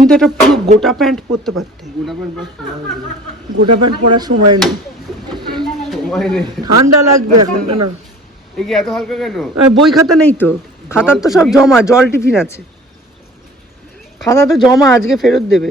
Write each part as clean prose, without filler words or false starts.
তুমি তো একটা পুরো গোটা প্যান্ট পরতে পারতে। গোটা প্যান্ট পরার সময় নেই, ঠান্ডা লাগবে এখন। কেন এত হালকা কেন? বই খাতা নেই তো, খাতার তো সব জমা, জল টিফিন আছে, খাতা তো জমা, আজকে ফেরত দেবে।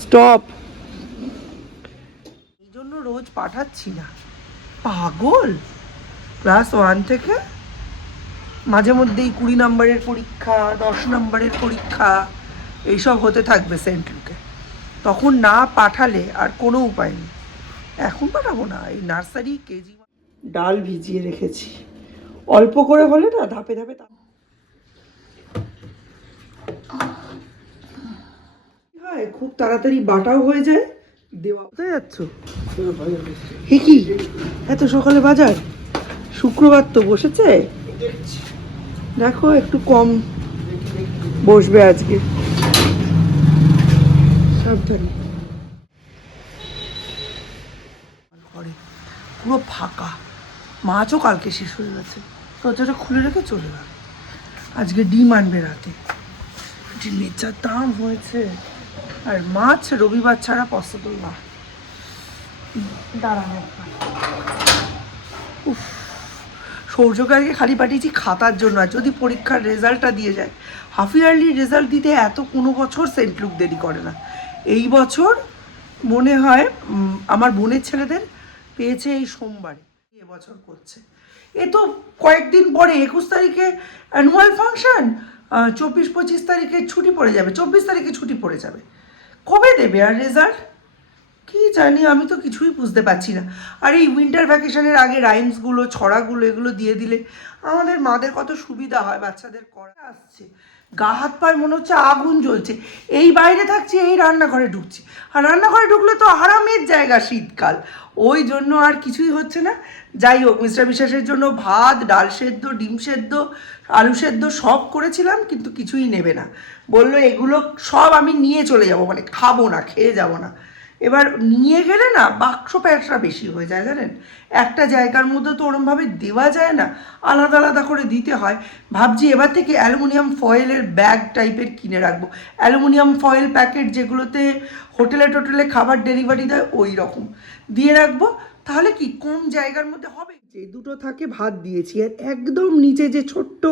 স্টপ। এই জন্য রোজ পাঠাচ্ছি না, পাগল। ক্লাস 1 থেকে মাঝে মধ্যেই 20 নম্বরের পরীক্ষা, 10 নম্বরের পরীক্ষা এইসব হতে থাকবে সেন্ট লুকে। তখন না পাঠালে আর কোনো উপায় নেই। এখন পাঠাবো না, এই নার্সারি কেজি। ডাল ভিজিয়ে রেখেছি, অল্প করে হলে না ধাপে ধাপে। হয় খুব তাড়াতাড়ি বাটাও হয়ে যায়, দেওয়া। কোথায় যাচ্ছ? কি এত সকালে বাজার? শুক্রবার তো বসেছে, দেখো একটু কম বসবে আজকে, সাবধানে। ঘরে পুরো ফাঁকা, মাছও কালকে শেষ হয়ে গেছে, দরজাটা খুলে রেখে চলে গেল। আজকে ডিম আনবে রাতে, ডিমের যা দাম হয়েছে। আর মাছ রবিবার ছাড়া পসিবল না। দাঁড়ানো উফ, সৌর্যকে খালি পাঠিয়েছি খাতার জন্য। আর যদি পরীক্ষার রেজাল্টটা দিয়ে যায়, হাফ ইয়ারলি রেজাল্ট দিতে এত কোনো বছর সেন্ট লুক দেরি করে না। এই বছর মনে হয় আমার বোনের ছেলেদের পেয়েছে এই সোমবারে, এবছর করছে। এ তো কয়েকদিন পরে 21 তারিখে অ্যানুয়াল ফাংশন, 24-25 তারিখে ছুটি পড়ে যাবে, 24 তারিখে ছুটি পড়ে যাবে। কবে দেবে আর রেজাল্ট? কি জানি, আমি তো কিছুই বুঝতে পারছি না। আর এই উইন্টার ভ্যাকেশনের আগে রাইমসগুলো, ছড়াগুলো এগুলো দিয়ে দিলে আমাদের মাদের কত সুবিধা হয়। বাচ্চাদের করা আসছে, গা হাত পায়ে মনে হচ্ছে আগুন জ্বলছে। এই বাইরে থাকছি, এই রান্নাঘরে ঢুকছি, আর রান্নাঘরে ঢুকলে তো আরামের জায়গা, শীতকাল। ওই জন্য আর কিছুই হচ্ছে না। যাই হোক, মিস্টার বিশ্বাসের জন্য ভাত, ডাল সেদ্ধ, ডিম সেদ্ধ, আলু সেদ্ধ সব করেছিলাম, কিন্তু কিছুই নেবে না। বললো এগুলো সব আমি নিয়ে চলে যাব, মানে খাবো না, খেয়ে যাব না। এবার নিয়ে গেলে না বাক্স প্যাঁচড়া বেশি হয়ে যায়, জানেন। একটা জায়গার মধ্যে তো ওরমভাবে দেওয়া যায় না, আলাদা আলাদা করে দিতে হয়। ভাবছি এবার থেকে অ্যালুমিনিয়াম ফয়েলের ব্যাগ টাইপের কিনে রাখবো, অ্যালুমিনিয়াম ফয়েল প্যাকেট যেগুলোতে হোটেলে টোটেলে খাবার ডেলিভারি দেয়, ওই রকম দিয়ে রাখবো। তাহলে কি কম জায়গার মধ্যে হবে। যে দুটো থাকে ভাত দিয়েছি, আর একদম নিচে যে ছোট্ট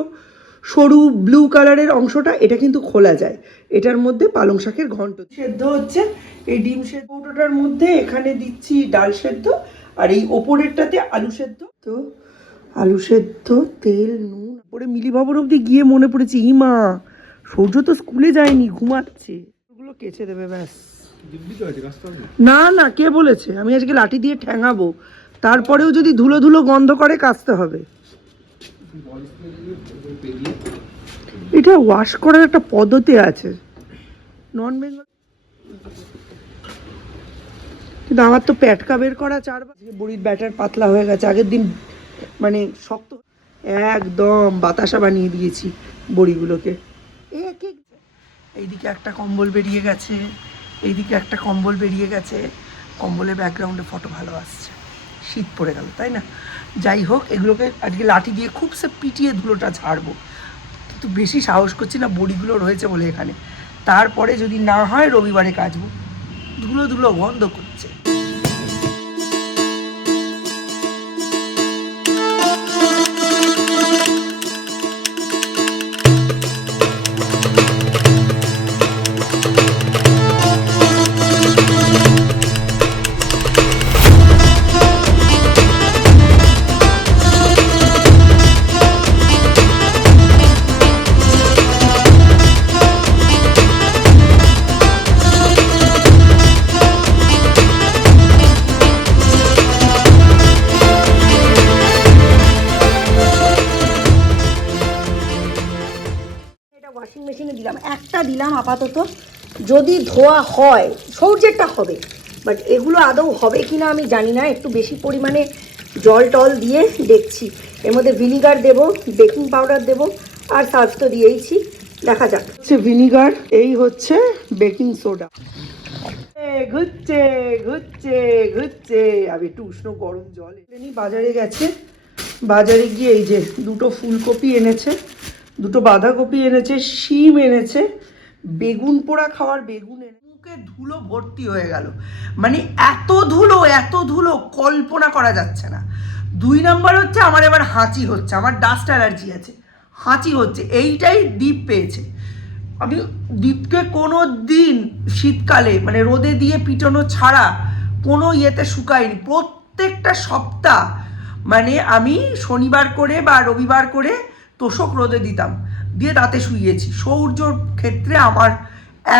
সরু ব্লু কালারের অংশটা, এটা কিন্তু খোলা যায়। এটার মধ্যে পালং শাকের ঘন্ট সেদ্ধ হচ্ছে। এই ডিম সেদ্ধটার মধ্যে এখানে দিচ্ছি ডাল সেদ্ধ, আর এই ওপরেরটাতে আলু সেদ্ধ। তো আলু সেদ্ধ, তেল, নুন। পরে মিলিবাবুর অবধি গিয়ে মনে পড়েছে, ইমা সূর্য তো স্কুলে যায়নি, ঘুমাচ্ছে। ওগুলো কেচে দেবে ব্যাস। না না, কে বলেছে? আমি আজকে লাঠি দিয়ে ঠ্যাঙাবো, তারপরেও যদি ধুলো ধুলো গন্ধ করে কাচতে হবে। এটা ওয়াশ করার একটা পদ্ধতি আছে, নন বেঙ্গল। কিন্তু আমার তো পেটকা বের করা 4 বার। বড়ির ব্যাটার পাতলা হয়ে গেছে, আগের দিন মানে শক্ত, একদম বাতাসা বানিয়ে দিয়েছি বড়িগুলোকে। এইদিকে একটা কম্বল বেরিয়ে গেছে, এইদিকে একটা কম্বল বেরিয়ে গেছে। কম্বলের ব্যাকগ্রাউন্ডে ফটো ভালো আসছে, শীত পড়ে গেল, তাই না? যাই হোক, এগুলোকে আজকে লাঠি দিয়ে খুব সে পিটিয়ে ধুলোটা ছাড়বো, কিন্তু বেশি সাহস করছি না, বড়িগুলো রয়েছে বলে এখানে। তারপরে যদি না হয় রবিবারে কাচবো। ধুলো ধুলো গন্ধ করছে। ওয়াশিং মেশিনে দিলাম, একটা দিলাম আপাতত, যদি ধোয়া হয় সৌর্যেরটা হবে, বাট এগুলো আদৌ হবে কি না আমি জানি না। একটু বেশি পরিমাণে জল টল দিয়ে দেখছি, এর মধ্যে ভিনিগার দেবো, বেকিং পাউডার দেবো, আর সার্ফ তো দিয়েইছি, দেখা যাক। হচ্ছে ভিনিগার, এই হচ্ছে বেকিং সোডা। ঘুরছে ঘুরছে ঘুরছে। আমি একটু উষ্ণ গরম জল বাজারে গেছে, বাজারে গিয়ে এই যে 2টো ফুলকপি এনেছে, দুটো বাঁধাকপি এনেছে, শিম এনেছে, বেগুন পোড়া খাওয়ার বেগুন এনে মুখে ধুলো ভর্তি হয়ে গেল। মানে এত ধুলো কল্পনা করা যাচ্ছে না। 2 নাম্বার হচ্ছে আমার এবার হাঁচি হচ্ছে, আমার ডাস্ট অ্যালার্জি আছে, হাঁচি হচ্ছে। এইটাই দীপ পেয়েছে। আমি দীপকে কোনো দিন শীতকালে মানে রোদে দিয়ে পিটানো ছাড়া কোনো ইয়েতে শুকাইনি। প্রত্যেকটা সপ্তাহ মানে আমি শনিবার করে বা রবিবার করে তোষক রোদে দিতাম, দিয়ে রাতে শুইয়েছি। সৌর্যর ক্ষেত্রে আমার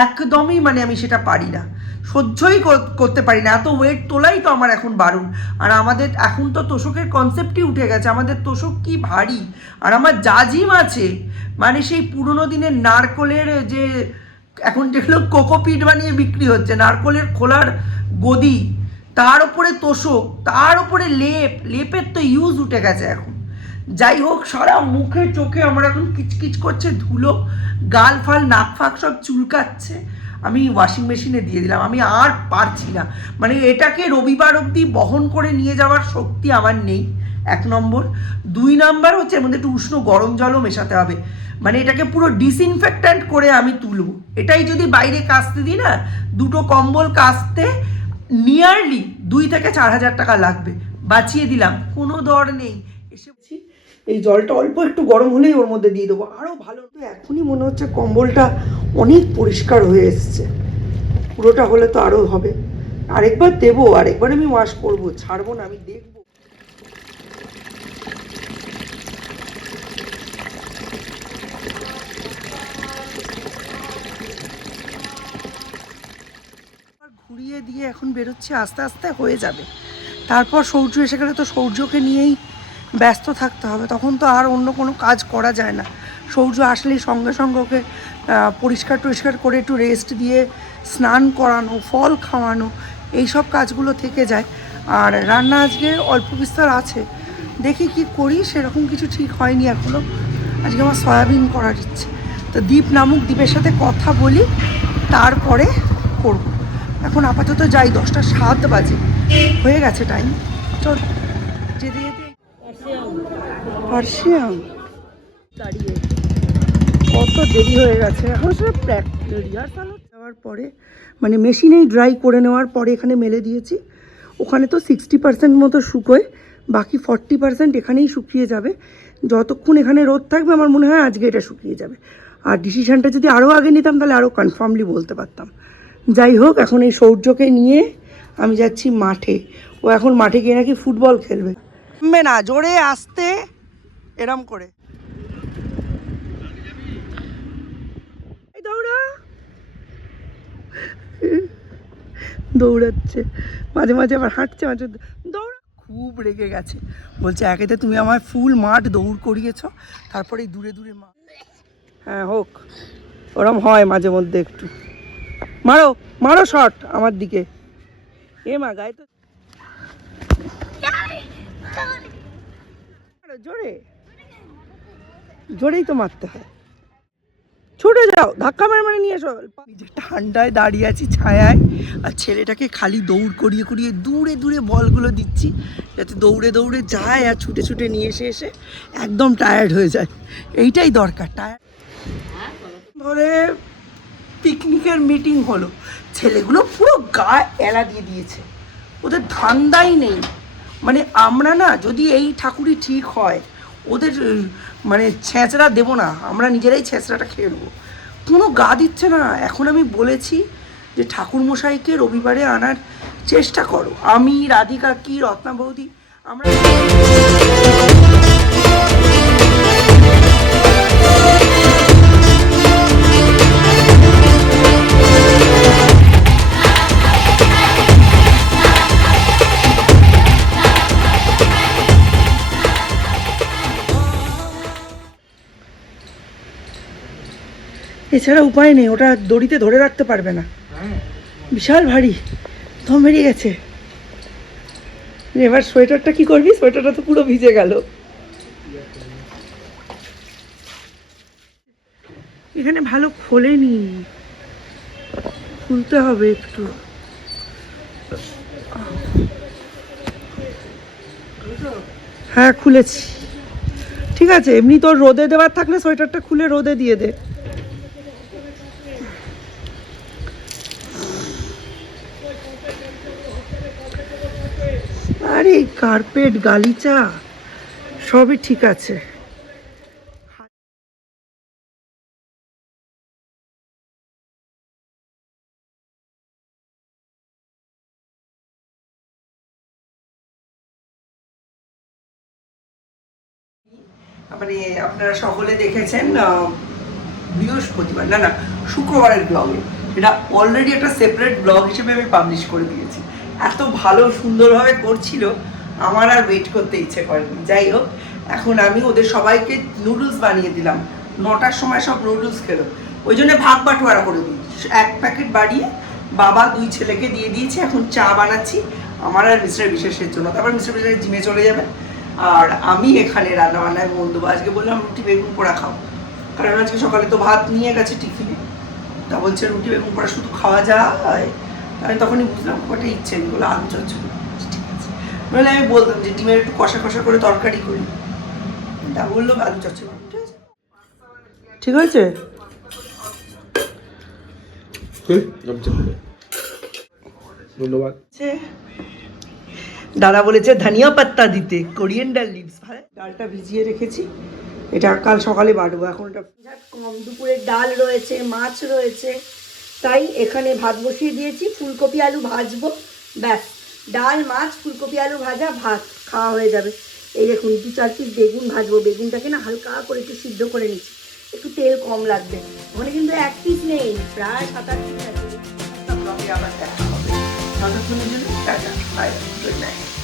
একদমই মানে আমি সেটা পারি না, সহ্যই করতে পারি না। এত ওয়েট তোলাই তো আমার এখন বারণ। আর আমাদের এখন তো তোষকের কনসেপ্টই উঠে গেছে, আমাদের তোষক কি ভারী। আর আমার জাজিম আছে, মানে সেই পুরোনো দিনের নারকোলের যে এখন যেগুলো কোকোপিট বানিয়ে বিক্রি হচ্ছে, নারকোলের খোলার গদি, তার উপরে তোষক, তার উপরে লেপের তো ইউজ উঠে গেছে এখন। যাই হোক, সারা মুখে চোখে আমার এখন কিচকিচ করছে ধুলো, গাল ফাল নাক ফাক সব চুলকাচ্ছে। আমি ওয়াশিং মেশিনে দিয়ে দিলাম, আমি আর পারছি না। মানে এটাকে রবিবার অবধি বহন করে নিয়ে যাওয়ার শক্তি আমার নেই, 1 নম্বর। 2 নাম্বার হচ্ছে এর মধ্যে একটু উষ্ণ গরম জলও মেশাতে হবে, মানে এটাকে পুরো ডিসইনফেক্ট্যান্ট করে আমি তুলবো। এটাই যদি বাইরে কাচতে দিই না, 2টো কম্বল কাচতে নিয়ারলি 2 থেকে 4 হাজার টাকা লাগবে। বাঁচিয়ে দিলাম, কোনো দর নেই। এসেছি, এই জলটা অল্প একটু গরম হলেই ওর মধ্যে দিয়ে দেবো, আরও ভালো। তো এখনই মনে হচ্ছে কম্বলটা অনেক পরিষ্কার হয়ে এসছে, পুরোটা হলে তো আরও হবে। আরেকবার দেবো, আরেকবার আমি ওয়াশ করবো, ছাড়বো না, আমি দেখবো। ঘুরিয়ে দিয়ে এখন বেরোচ্ছি, আস্তে আস্তে হয়ে যাবে। তারপর সৌর্য এসে গেলে তো সৌর্যকে নিয়েই ব্যস্ত থাকতে হবে, তখন তো আর অন্য কোনো কাজ করা যায় না। সৌর্য আসলেই সঙ্গে সঙ্গে ওকে পরিষ্কার টরিষ্কার করে একটু রেস্ট দিয়ে স্নান করানো, ফল খাওয়ানো, এইসব কাজগুলো থেকে যায়। আর রান্না আজকে অল্প বিস্তর আছে, দেখি কি করি, সেরকম কিছু ঠিক হয়নি এখনও। আজকে আমার সয়াবিন করার ইচ্ছে, তো দীপ নামুক, দীপের সাথে কথা বলি, তারপরে করব। এখন আপাতত যাই, 10টা 7 বাজে, হয়ে গেছে টাইম। চল যেতে যেতে পার্সিয়াম দাঁড়িয়ে কত দেরি হয়ে গেছে। এখন সেটা রিহার্সাল যাওয়ার পরে মানে মেশিনেই ড্রাই করে নেওয়ার পরে এখানে মেলে দিয়েছি। ওখানে তো 60% মতো শুকোয়, বাকি 40% এখানেই শুকিয়ে যাবে। যতক্ষণ এখানে রোদ থাকবে আমার মনে হয় আজকে এটা শুকিয়ে যাবে। আর ডিসিশানটা যদি আরও আগে নিতাম তাহলে আরও কনফার্মলি বলতে পারতাম। যাই হোক, এখন এই সৌর্যকে নিয়ে আমি যাচ্ছি মাঠে। ও এখন মাঠে গিয়ে নাকি ফুটবল খেলবে। নামবে না, জোরে আসতে এরম করে। দৌড়া, দৌড়াচ্ছে, মাঝে মাঝে আবার হাঁটছে, মাঝে দৌড়া। খুব রেগে গেছে, বলছে একেতে তুমি আমার ফুল মাঠ দৌড় করিয়েছ, তারপরে দূরে দূরে মা। হ্যাঁ হোক, ওরম হয় মাঝে মধ্যে একটু। মারো মারো শট আমার দিকে, এ মা গায়ে তো জোরে জোরেই তো মারতে হয়। ছুটে যাও, ধাক্কা মেরে নিয়ে এসো। ঠান্ডায় দাঁড়িয়ে আছি ছায়ায়, আর ছেলেটাকে খালি দৌড় করিয়ে করিয়ে দূরে দূরে বলগুলো দিচ্ছি, যাতে দৌড়ে দৌড়ে যায় আর ছুটে ছুটে নিয়ে এসে এসে একদম টায়ার্ড হয়ে যায়। এইটাই দরকার। টায়ার্ড ধরে পিকনিকের মিটিং হলো, ছেলেগুলো পুরো গা এলা দিয়ে দিয়েছে, ওদের ধান্দাই নেই। মানে আমরা না, যদি এই ঠাকুরই ঠিক হয়, ওদের মানে ছেঁচড়া দেবো না, আমরা নিজেরাই ছেঁচড়াটা খেয়ে নেবো। কোনো গা দিচ্ছে না। এখন আমি বলেছি যে ঠাকুরমশাইকে রবিবারে আনার চেষ্টা করো। আমি, রাধিকা কি, রত্না বৌদি, আমরা এছাড়া উপায় নেই, ওটা দড়িতে ধরে রাখতে পারবে না, বিশাল ভারী, দম বেরিয়ে গেছে। এবার সোয়েটারটা কি করবি? সোয়েটারটা তো পুরো ভিজে গেল। এখানে ভালো খোলেনি, খুলতে হবে একটু। হ্যাঁ খুলেছি, ঠিক আছে, এমনি তোর রোদে দেওয়ার থাকলে সোয়েটারটা খুলে রোদে দিয়ে দে। আরে কার্পেট, গালিচা সবই ঠিক আছে। মানে আপনারা সকলে দেখেছেন বৃহস্পতিবার না শুক্রবারের ব্লগে, এটা অলরেডি একটা সেপারেট ব্লগ হিসেবে আমি পাবলিশ করে দিয়েছি। এত ভালো সুন্দরভাবে করছিল, আমার আর ওয়েট করতে ইচ্ছে করেনি। যাই হোক, এখন আমি ওদের সবাইকে নুডলস বানিয়ে দিলাম। 9টার সময় সব নুডলস খেলো, ওই জন্য ভাগ বাটোয়ারা করে দিই। 1 প্যাকেট বাড়িয়ে বাবা 2 ছেলেকে দিয়ে দিয়েছি। এখন চা বানাচ্ছি আমার আর মিস্টার বিশেষের জন্য, তারপর মিস্টার বিশেষ জিমে চলে যাবে। আর আমি এখানে রান্না বান্নায় বন্ধু, আজকে বললাম রুটি বেগুন পোড়া খাও, কারণ আজকে সকালে তো ভাত নিয়ে গেছে টিফিনে। তা বলছে রুটি বেগুন পোড়া শুধু খাওয়া যায়। আমি তখনই বুঝলাম খুব একটা ইচ্ছে নেই, বলে আলু চচ্চড়ি। ঠিক আছে, নাহলে আমি বলতাম যে ডিমের একটু কষা কষা করে তরকারি করি, তা বললো আলু চচ্চড়ি। ঠিক আছে, ধন্যবাদ। দাদা বলেছে ধনিয়া পাত্তা দিতে, কোরিয়েন্ডার লিভস। ডালটা ভিজিয়ে রেখেছি, এটা কাল সকালে বাড়বো। এখন এটা কম, দুপুরে ডাল রয়েছে, মাছ রয়েছে, তাই এখানে ভাত বসিয়ে দিয়েছি। ফুলকপি আলু ভাজবো, ব্যাস। ডাল, মাছ, ফুলকপি আলু ভাজা, ভাত খাওয়া হয়ে যাবে। এই দেখুন 2-4 পিস বেগুন ভাজবো। বেগুনটাকে না হালকা করে একটু সিদ্ধ করে নিচ্ছি, একটু তেল কম লাগবে। ওখানে কিন্তু 1 পিস নেই, প্রায় 7-8 পিস আছে। আবার দেখা হবে। ততক্ষণের জন্য টাটা, বাই, গুড নাইট।